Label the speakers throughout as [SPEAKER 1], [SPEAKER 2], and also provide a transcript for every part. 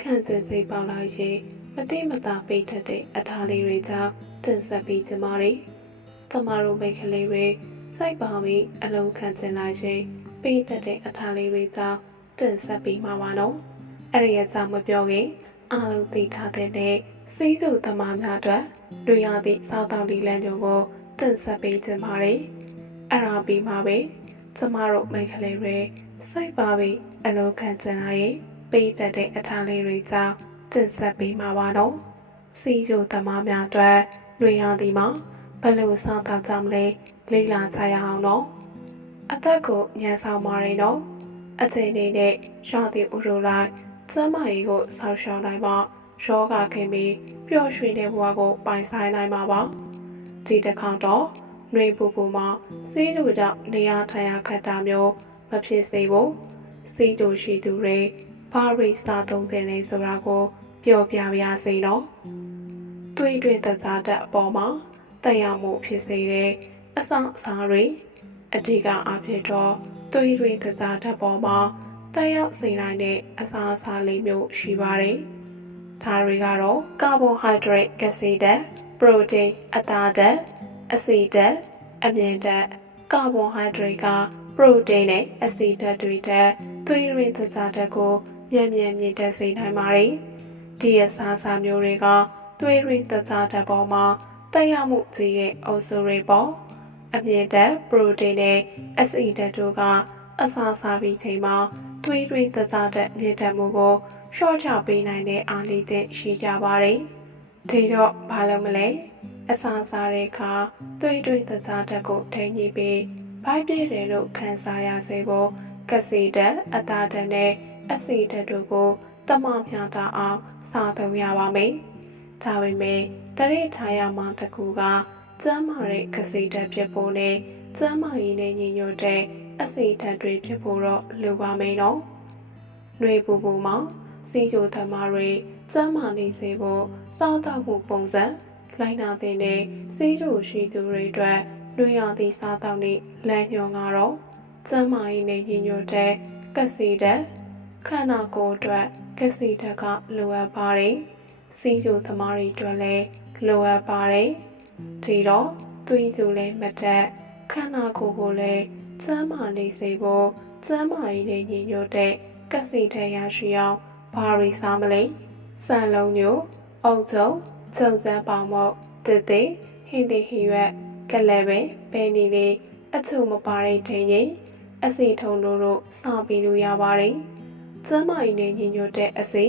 [SPEAKER 1] ခန့်ကျင်စိတ်ပေါက်လာရင်မသိမသာပိတ်ထက်တဲ့အထားလေးတွေကြောင့်တင်ဆက်ပြီးကြပါရီ။တမတို့မိတ်ကလေးတွေစိုက်ပါပြီးအလုံးခန့်ကျင်လာရင်ပိတ်ထက်တဲ့အထားလေးတွေကြောင့်တင်ဆက်ပြီးမှာပါနော်။အဲ့ဒီအကြောင်းမပြောခင်အားလုံးသိထားတဲ့နဲ့စီးစုသမားများအတွက်တွေ့ရသည့်စောက်တောက်လီလမ်းကြုံကိုတင်ဆက်ပေးကြပါရီ။အဲ့ဒါပြီးမှပဲကျမတို့မိတ်ကလေးတွေစိုက်ပါပြီးအလုံးခန့်ကျင်လာရင် ပေးတတ်တဲ့အထားလေးတွေကြောင့်တင်ဆက်ပေးမှာပါတော့စီးကျိုသမားများအတွက်လွေရသည်မှာဘယ်လိုစောင့်တောက်ကြမလဲလေ့လာကြရအောင်တော့အသက်ကိုညံဆောင်မာရင်တော့အချိန်လေးနဲ့ရသည်ဥရိုလိုက်စမ်းမကြီးကိုဆောက်ရှောင်းနိုင်မှရောဂါခင်ပြီးပျော်ရွှင်တဲ့ဘဝကိုပိုင်ဆိုင်နိုင်မှာပါဒီတစ်ခေါက်တော့နှွေပူပူမှာစီးကျိုကြောင့်နေရာထိုင်ရာခက်တာမျိုးမဖြစ်စေဘူးစီးကျိုရှိသူတွေ ဘာရိစာသုံးတယ်လဲဆိုတာကိုပြောပြပါရစေနော်တွေးတွေးသက်သာတဲ့အပေါ်မှာတရားမှုဖြစ်စေတဲ့အဆောင်အစားတွေအဓိကအဖြစ်တော့တွေးတွေးသက်သာတဲ့ပေါ်မှာတရားစေနိုင်တဲ့အစားအစာလေးမျိုးရှိပါတယ်ဒါတွေကတော့ကာဗွန်ဟိုက်ဒရိတ်ကစီဓာတ်ပရိုတိန်းအသားဓာတ်အဆီဓာတ်အမြင့်ဓာတ်ကာဗွန်ဟိုက်ဒရိတ်ကပရိုတိန်းနဲ့အဆီဓာတ်တွေဓာတ်သွေးရင်းသက်သာဓာတ်ကို မြန်မြန်မြင့်တက်စေနိုင်ပါတယ်ဒီအစားအစာမျိုးတွေကသွေးရင်းသက်သာဓာတ်ပေါ်မှာတက်ရောက်မှုကြီးတဲ့အုပ်စုတွေပေါ်အမြင့်ဓာတ်ပရိုတိန်းနဲ့အဆီဓာတ်တို့ကအစားအစာပြီးချိန်မှာသွေးရင်းသက်သာဓာတ်မြင့်တက်မှုကိုရှော့ချပေးနိုင်တဲ့အားလေးသည့်ရှိကြပါတယ်ဒီတော့ဘာလို့မလဲအစားအစာတွေကသွေးတွေသက်သာဓာတ်ကိုထိန်းညှိပြီးဘိုက်ပြည့်တယ်လို့ခံစားရစေဖို့ကစီဓာတ်အသားဓာတ်နဲ့ အဆီဓာတ်တို့ကိုတမမျှတာအောင်စားသုံးရပါမယ်။ဒါပေမဲ့တရိထားရမှတကူကကျမ်းမာတဲ့ကစီဓာတ်ဖြစ်ဖို့နဲ့ကျမ်းမာရေးနဲ့ညီညွတ်တဲ့အဆီဓာတ်တွေဖြစ်ဖို့တော့လိုပါမယ်နော်။နှွေပူပူမှာစီချိုသမားတွေကျမ်းမာနေစေဖို့စားတော့မှုပုံစံလိုက်နာတဲ့နဲ့စီချိုရှိသူတွေအတွက်နှွေရသည့်စားတော့နေလမ်းညွှန်ကတော့ကျမ်းမာရေးနဲ့ညီညွတ်တဲ့ကစီဓာတ် ခန္ဓာကိုယ်အတွက်ကစီဓာတ်ကလိုအပ်ပါတယ်။စီးကျူသမားတွေအတွက်လည်းလိုအပ်ပါတယ်။ဒီတော့သွေးကျူလည်းမတက်ခန္ဓာကိုယ်ကိုလည်းကျန်းမာနေစေဖို့ကျန်းမာရေးနဲ့ညီညွတ်တဲ့ကစီဓာတ်ရရှိအောင်ဘာတွေစားမလဲ။စံလုံးညိုအုပ်စုံကျုံစမ်းပေါင်မို့တည်တည်ဟင်းတီဟီရွက်ကလည်းပဲဘယ်နည်းလေးအထုမပါတဲ့ထင်းရင်အစီထုံတို့တို့စောင့်ပြီးလို့ရပါတယ်။ ကျမ်းမာရေးနဲ့ညီညွတ်တဲ့အစီ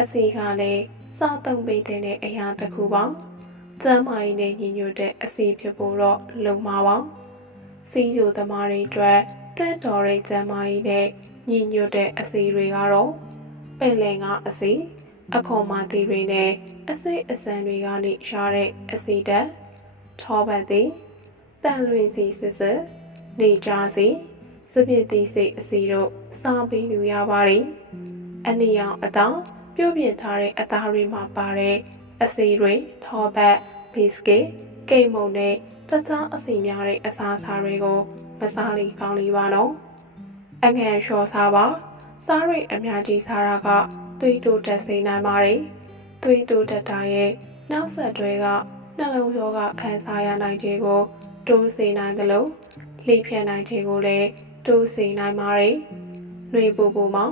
[SPEAKER 1] အစီကလည်းစောင့်သုံးပေးတဲ့အရာတစ်ခုပါ။ကျမ်းမာရေးနဲ့ညီညွတ်တဲ့အစီဖြစ်ဖို့တော့လုံမှာပါ။စီးကျူသမားတွေအတွက်တက်တော်တဲ့ကျမ်းမာရေးနဲ့ညီညွတ်တဲ့အစီတွေကတော့ပင်လယ်ကအစီအခေါ်မာတီတွေနဲ့အစိတ်အစံတွေကနေရှားတဲ့အစီတက်ထောပတ်သည်တန်လွင်စီစစ်စစ်နေကြစီ စပြစ်တီစိတ်အစီတို့စားပြီးလူရပါတယ်။အနည်းအောင်အသားပြုတ်ပြင်ထားတဲ့အသားတွေမှာပါတဲ့အစီတွေထောပတ်ဘစ်ကစ်ကိတ်မုံနဲ့တခြားအစီများတဲ့အစားအစာတွေကိုမစားလိကောင်းလိပါနော်။အငယ်လျှော်စားပါစားရိတ်အများကြီးစားတာကသွေးတိုးတက်စေနိုင်ပါတယ်။သွေးတိုးတက်တာရဲ့နောက်ဆက်တွဲကနှလုံးရောဂါခံစားရနိုင်ခြင်းကိုတိုးစေနိုင်သလိုလှိဖြတ်နိုင်ခြင်းကိုလည်း တိုးစေနိုင်ပါတယ်။နှွေပူပူမှာ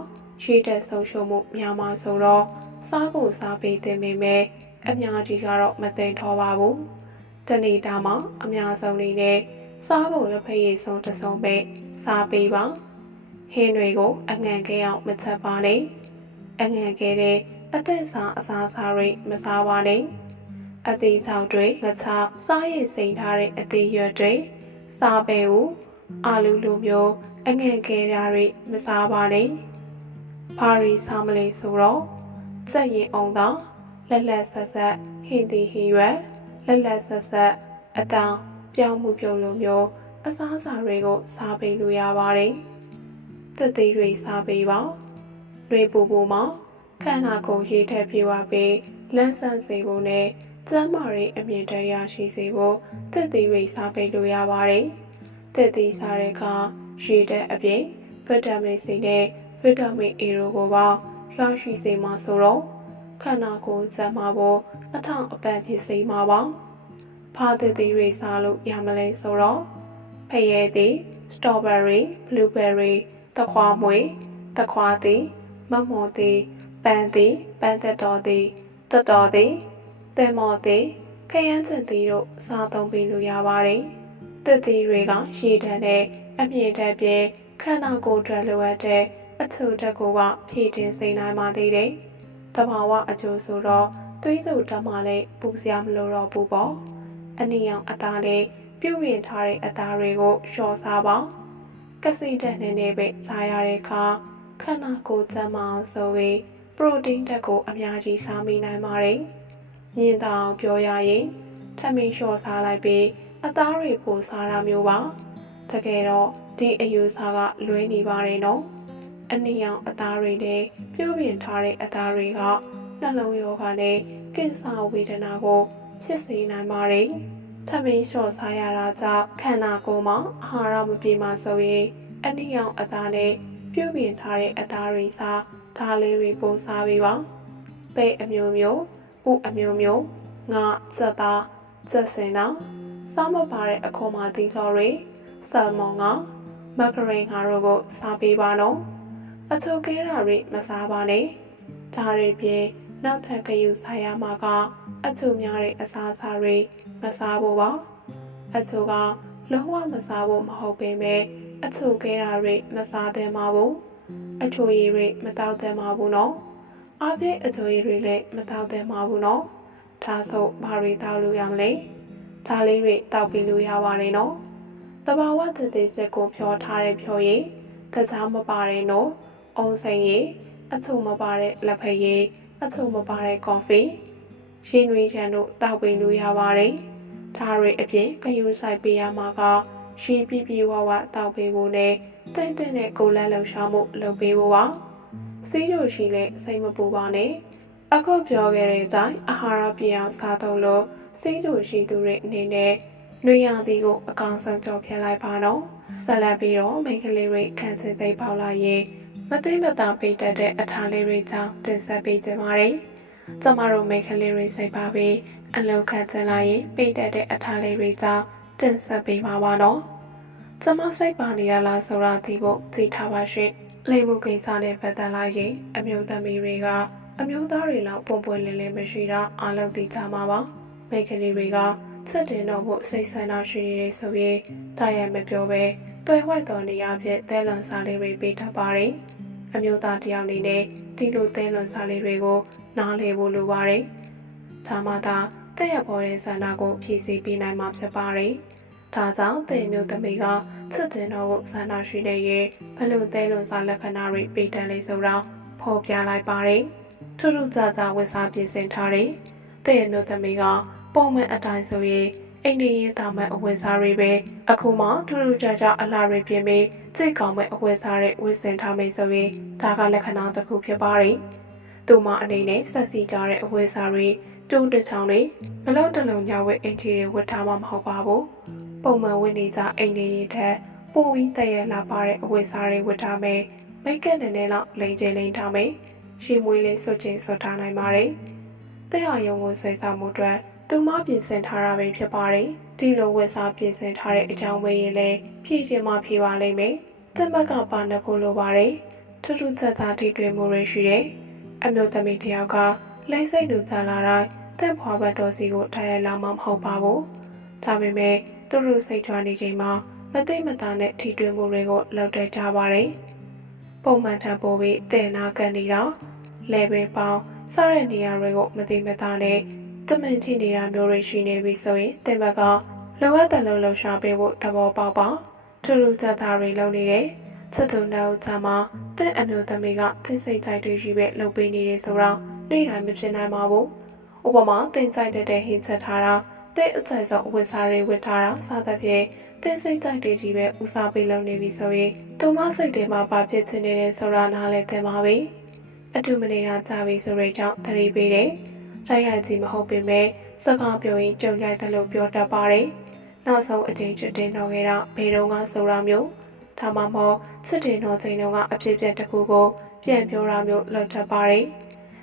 [SPEAKER 1] ရှိတဲ့ဆုံးရှုံးမှုများမှာဆိုတော့စားကိုစားပေးတဲ့မိမဲအများကြီးကတော့မသိထောပါဘူး။တနေတာမှာအများဆုံးနေနဲ့စားကိုလက်ဖက်ရည်ဆုံးတစ်စုံပဲစားပေးပါ။ဟင်းတွေကိုအငံခဲအောင်မချက်ပါနဲ့။အငံခဲတဲ့အသက်စားအစားအစာတွေမစားပါနဲ့။အသေးချောက်တွေငချစားရည်စိမ်ထားတဲ့အသေးရွက်တွေစားပဲဦး အာလူလိုမျိုးအငဲ့ခဲဓာတ်တွေမစားပါနဲ့။ဘာရီစားမလဲဆိုတော့စက်ရင်အောင်သောလက်လက်ဆက်ဆက်ဟင်းတီဟင်းရွယ်လက်လက်ဆက်ဆက်အတောင်ပြောင်းမှုပြုံးလိုမျိုးအစားအစာတွေကိုစားပေးလို့ရပါတယ်။တက်သေးတွေစားပေးပါ။တွေပူပူမှာခန္ဓာကိုယ်ရေးထက်ပြေဝပေးလန်းဆန်းစေဖို့နဲ့ကျန်းမာရေးအမြင့်တရားရှိစေဖို့တက်သေးတွေစားပေးလို့ရပါတယ်။ တက်သေးစားတဲ့အခါရေဓာတ်အပြင်ဗီတာမင် C နဲ့ဗီတာမင် A တို့ကိုပါရရှိစေမှာဆိုတော့ခန္ဓာကိုယ်ကျန်းမာဖို့အထောက်အပံ့ဖြစ်စေမှာပါ။ဖားသစ်သီးတွေစားလို့ရမလဲဆိုတော့ဖရဲသီးစတော်ဘယ်ရီဘလူးဘယ်ရီတခွားမွေတခွားသီးမမော်သီးပန်းသီးပန်းသက်တော်သီးတတော်သီးသင်မော်သီးခရမ်းကျင်သီးတို့စားသုံးပြီးလို့ရပါတယ်။ သစ်သီးတွေကရေဓာတ်နဲ့အမြင့်ဓာတ်ပြင်ခန္ဓာကိုယ်အတွက်လိုအပ်တဲ့အထုဓာတ်ကိုပါဖြည့်တင်စေနိုင်ပါသေးတယ်။တဘာဝအကျိုးဆိုတော့သွေးစုဓာတ်မှလည်းပူစရာမလိုတော့ဘူးပေါ့။အနည်းအောင်အသားလေးပြုတ်ပြင်ထားတဲ့အသားတွေကိုလျှော်စားပါ။ကစီဓာတ်နဲ့နေပဲစားရတဲ့အခါခန္ဓာကိုယ်ကျန်းမာအောင်ဆိုပြီးပရိုတင်းဓာတ်ကိုအများကြီးစားမိနိုင်ပါတယ်။မြင်သာအောင်ပြောရရင်ထမင်းလျှော်စားလိုက်ပြီး အသားတွေပိုစားတာမျိုးပါ။တကယ်တော့ဒီအယူဆကလွဲနေပါတယ်နော်။အနည်းအောင်အသားတွေနဲ့ပြုတ်ပြင်ထားတဲ့အသားတွေကနှလုံးရောဂါနဲ့ကင်ဆာဝေဒနာကို ဖြစ်စေနိုင်ပါတယ်။ထမင်းလျှော်စားရတာကြောင့်ခန္ဓာကိုယ်မှာအာဟာရမပြေမှဆိုရင်အနည်းအောင်အသားနဲ့ပြုတ်ပြင်ထားတဲ့အသားတွေစားဓာလေးတွေပို့စားပေးပါ။ပဲအမျိုးမျိုးဥအမျိုးမျိုးငါစက်သားစက်စင်သား စားမပါတဲ့အခေါ်မှသီလော်တွေဆယ်မွန်ကမကရိန်ငါတို့ကိုစားပေးပါနော်အချိုကဲတာတွေမစားပါနဲ့ဒါတွေပြင်နောက်ထပ်ဂယူစားရမှာကအချိုများတဲ့အစားအစာတွေမစားဖို့ပါအချိုကလုံးဝမစားဖို့မဟုတ်ပေမဲ့အချိုကဲတာတွေမစားသင့်ပါဘူးအချိုရည်တွေမတောက်သင့်ပါဘူးနော်အပြည့်အချိုရည်တွေလည်းမတောက်သင့်ပါဘူးနော်ဒါဆိုဘာတွေတောက်လို့ရမလဲ ဒါလေးတွေတောက်ပြီးလို့ရပါတယ်နော်တဘာဝတည်တည်စက်ကိုဖြောထားတဲ့ဖြောရည်တခြားမပါတဲ့နော်အုံစိန်ရည်အချိုမပါတဲ့လက်ဖက်ရည်အချိုမပါတဲ့ကော်ဖီရှင်နွေးချန်တို့တောက်ပြီးလို့ရပါတယ်ဒါတွေအပြင်ကယူဆိုင်ပေးရမှာကရှည်ပြပြဝဝတောက်ပေးဖို့နဲ့တင့်တင့်နဲ့ကိုလန်းလှူရှားမှုလုပ်ပေးဖို့ပါစီးရရှိလဲစိတ်မပူပါနဲ့အခုပြောခဲ့တဲ့အတိုင်းအာဟာရပြည့်အောင်စားသုံးလို့ စီးရရှိသူတွေအနေနဲ့နှွေရသည်ကိုအကောင်ဆုံးကြော်ဖြတ်လိုက်ပါတော့ဆက်လက်ပြီးတော့မိန်းကလေးတွေခံစစ်စိတ်ပေါလာရင်မသိမသာပေးတတ်တဲ့အထားလေးတွေကြောင့်တင်ဆက်ပေးကြပါတယ်။ကျမတို့မိန်းကလေးတွေစိတ်ပါပြီးအလောက်ခံချင်လာရင်ပေးတတ်တဲ့အထားလေးတွေကြောင့်တင်ဆက်ပေးပါပါတော့။ကျမစိတ်ပါနေရလားဆိုတာသိဖို့ကြည့်ထားပါရှင်။လိမ်မှုကိစ္စနဲ့ပတ်သက်လာရင်အမျိုးသမီးတွေကအမျိုးသားတွေလောက်ပုံပွင့်လင်းလင်းမရှိတာအလုပ်သိကြမှာပါ။ မိန်းကလေးတွေကစက်တင်တော့ဖို့စိတ်ဆန္ဒရှိနေတယ်ဆိုရင်တာရမပြောပဲတွဲဝိုက်တော်နေရဖြစ်သဲလွန်စားလေးတွေပေးထပ်ပါတယ်။အမျိုးသားတယောက်အနေနဲ့ဒီလိုသဲလွန်စားလေးတွေကိုနားလည်ဖို့လိုပါတယ်။ဒါမှသာတဲ့ရပေါ်တဲ့ဆန္ဒကိုဖြည့်ဆည်းပေးနိုင်မှာဖြစ်ပါတယ်။ဒါကြောင့်တဲ့မျိုးသမီးကစက်တင်တော့ဖို့ဆန္ဒရှိနေရင်ဘလို့သဲလွန်စားလက္ခဏာတွေပေးတန်းလေးဆိုတော့ဖော်ပြလိုက်ပါတယ်။ထူးထူးခြားခြားဝတ်စားပြင်ဆင်ထားတဲ့တဲ့မျိုးသမီးက ပုံမှန်အတိုင်းဆိုရင်အိန္ဒိယတာမန်အဝတ်စားတွေပဲအခုမှထူးထူးခြားခြားအလားတွေပြင်ပြီးစိတ်ကောင်းမဲ့အဝတ်စားတွေဝတ်ဆင်ထားမယ်ဆိုရင်ဒါကလက္ခဏာတစ်ခုဖြစ်ပါတယ်။သူမအနေနဲ့ဆက်စီကြတဲ့အဝတ်စားတွေတုံးတချောင်းတွေမလောက်တလုံးညဝတ်အင်ဂျီတွေဝတ်ထားမှမဟုတ်ပါဘူး။ပုံမှန်ဝတ်နေကြအိန္ဒိယထက်ပိုပြီးတည့်ရလာပါတဲ့အဝတ်စားတွေဝတ်ထားမယ်။မိတ်ကပ်နဲ့နဲ့လောက်လိန်ကျလိန်ထားမယ်။ရှီမွေးလေးစွတ်ချင်းစွတ်ထားနိုင်ပါတယ်။တဲ့ဟာယုံကိုဆွဲဆောင်မှုအတွက် သူမပြင်ဆင်ထားတာပဲဖြစ်ပါတယ်။ဒီလိုဝက်စားပြင်ဆင်ထားတဲ့အကြောင်းပဲရင်လည်းဖြည့်ချင်းမှဖြည့်ပါလိမ့်မယ်။သမက်ကပါနေဖို့လိုပါတယ်။ထူးထူးခြားခြားထိတွေ့မှုတွေရှိတယ်။အမျိုးသမီးတစ်ယောက်ကလိမ့်စိတ်လူချလာတိုင်းတဲ့ဖွာဘတ်တော်စီကိုထားရလာမှမဟုတ်ပါဘူး။ဒါပေမဲ့သူတို့စိတ်ကြွနေချိန်မှာမသိမသာနဲ့ထိတွေ့မှုတွေကိုလုပ်တတ်ကြပါတယ်။ပုံမှန်ထပ်ပို့ပြီးတင်နာကန်နေတော့လေဘယ်ပေါင်းစတဲ့နေရာတွေကိုမသိမသာနဲ့ တမန်ထိနေတာမျိုးတွေရှိနေပြီဆိုရင်တင်ဘက်ကလောအပ်တဲ့လုံးလှရှာပေးဖို့သဘောပေါက်ပါထူးထူးခြားခြားတွေလုပ်နေတယ်စက်သူနောက်သားမှာတဲ့အမျိုးသမီးကသင်စိတ်ကြိုက်တွေရှိပဲလုပ်ပေးနေတယ်ဆိုတော့နေ့တိုင်းမဖြစ်နိုင်ပါဘူးဥပမာတင်ကြိုက်တဲ့တဲ့ဟင်းချက်ထားတာတဲ့အကြိုက်ဆုံးအဝတ်စားတွေဝတ်ထားတာစသဖြင့်တင်စိတ်ကြိုက်တဲ့ကြီးပဲဦးစားပေးလုပ်နေပြီဆိုရင်သူမစိတ်တွေမှာဘာဖြစ်ချင်နေလဲဆိုတာနားလည်သင်ပါပြီအတူမနေတာကြပြီဆိုတဲ့ကြောင့်သတိပေးတယ် ကြိုက်ရကြီးမဟုတ်ပေမဲ့စကားပြောရင်ကြုံရိုက်တယ်လို့ပြောတတ်ပါတယ်နောက်ဆုံးအချိန်ချစ်တင်တော့ခဲ့တာဘေးတော့ကဆိုတာမျိုးဒါမှမဟုတ်စစ်တင်တော်ချိန်တော့ကအဖြစ်အပျက်တစ်ခုကိုပြန်ပြောတာမျိုးလုပ်တတ်ပါတယ်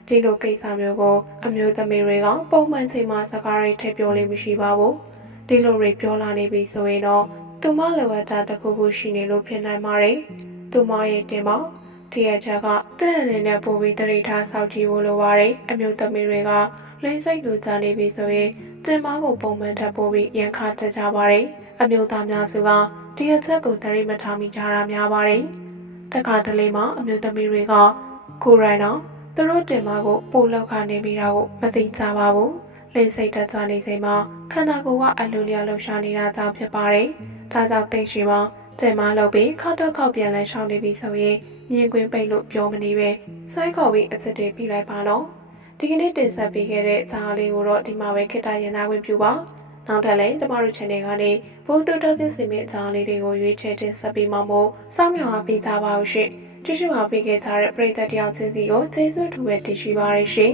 [SPEAKER 1] ဒီလိုကိစ္စမျိုးကိုအမျိုးသမီးတွေကပုံမှန်ချိန်မှာစကားတွေထည့်ပြောလို့မရှိပါဘူးဒီလိုတွေပြောလာနေပြီဆိုရင်တော့သူမလိုအပ်တာတစ်ခုခုရှိနေလို့ဖြစ်နိုင်ပါတယ်သူမရဲ့တင်ပါ ဒီအချက်ကတဲ့အနေနဲ့ပို့ပြီးတရိထားစောင့်ကြည့်ဖို့လိုပါတယ်အမျိုးသမီးတွေကလိမ့်စိတ်လူကြနေပြီဆိုရင်တင်မကိုပုံမှန်ထပ်ပို့ပြီးရန်ခါတက်ကြပါတယ်အမျိုးသားများစုကဒီအချက်ကိုတရိမထားမိကြတာများပါတယ်တခါတလေမှာအမျိုးသမီးတွေကကိုယ်ရိုင်းတော့သူတို့တင်မကိုပို့လောက်ခနေပြီးတာကိုမသိကြပါဘူးလိမ့်စိတ်တက်ကြနေချိန်မှာခန္ဓာကိုယ်ကအလိုလျောက်လှုပ်ရှားနေတာကြောင့်ဖြစ်ပါတယ်ဒါကြောင့်သိရှိမှာတင်မလုပ်ပြီးခောက်တော့ခောက်ပြန်လဲရှောင်းနေပြီဆိုရင် မြင်ကွင်းပိတ်လို့ပြောမနေပဲစိုက်ခေါ်ပြီးအစ်စ်တွေပြလိုက်ပါတော့ဒီကနေ့တင်ဆက်ပေးခဲ့တဲ့ဇာတ်လေးကိုတော့ဒီမှာပဲခေတ္တရနာခွင့်ပြုပါနောက်ထပ်လည်းကျမတို့ channel ကနေဘုဒ္ဓတော်ပြည့်စုံမယ့်အကြောင်းလေးတွေကိုရွေးချယ်တင်ဆက်ပေးမှာမို့စောင့်မျှော်အားပေးကြပါဦးရှင်ကြည့်ရှုအားပေးခဲ့ကြတဲ့ပရိသတ်တယောက်ချင်းစီကိုကျေးဇူးထူးပဲတင်ရှိပါရရှင်